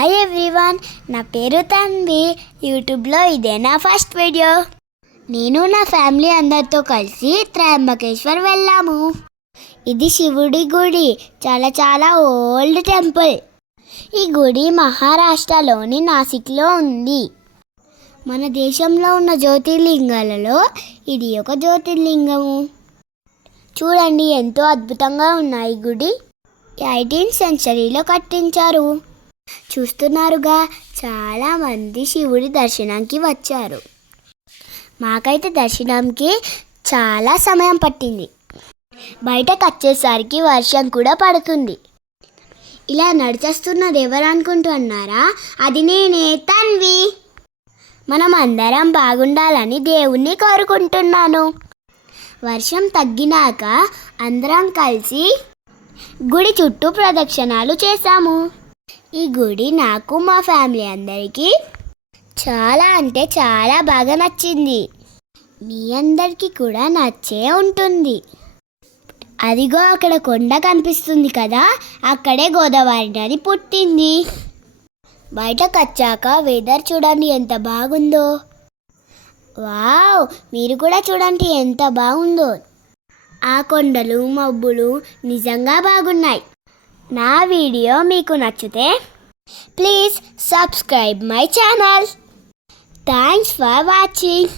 Hi everyone, నా పేరు తన్వి. యూట్యూబ్లో ఇదే నా ఫస్ట్ వీడియో. నేను నా ఫ్యామిలీ అందరితో కలిసి త్రయంబకేశ్వర్ వెళ్ళాము. ఇది శివుడి గుడి, చాలా ఓల్డ్ టెంపుల్. ఈ గుడి మహారాష్ట్రలోని నాసిక్లో ఉంది. మన దేశంలో ఉన్న జ్యోతిర్లింగాలలో ఇది ఒక జ్యోతిర్లింగము. చూడండి, ఎంతో అద్భుతంగా ఉన్నాయి గుడి. 18th సెంచరీలో కట్టించారు. చూస్తున్నారుగా, చాలామంది శివుడి దర్శనానికి వచ్చారు. మాకైతే దర్శనంకి చాలా సమయం పట్టింది. బయటకు వచ్చేసరికి వర్షం కూడా పడుతుంది. ఇలా నడిచేస్తున్నది ఎవరు అనుకుంటున్నారా? అది నేనే, తన్వి. మనం అందరం బాగుండాలని దేవుణ్ణి కోరుకుంటున్నాను. వర్షం తగ్గినాక అందరం కలిసి గుడి చుట్టూ ప్రదక్షిణాలు చేశాము. ఈ గుడి నాకు, మా ఫ్యామిలీ అందరికీ చాలా బాగా నచ్చింది. మీ అందరికీ కూడా నచ్చే ఉంటుంది. అదిగో అక్కడ కొండ కనిపిస్తుంది కదా, అక్కడే గోదావరి నది పుట్టింది. బయటకు వచ్చాక వెదర్ చూడండి ఎంత బాగుందో. వావ్, మీరు కూడా చూడండి ఎంత బాగుందో. ఆ కొండలు, మబ్బులు నిజంగా బాగున్నాయి. నా వీడియో మీకు నచ్చితే please subscribe my channel. Thanks for watching.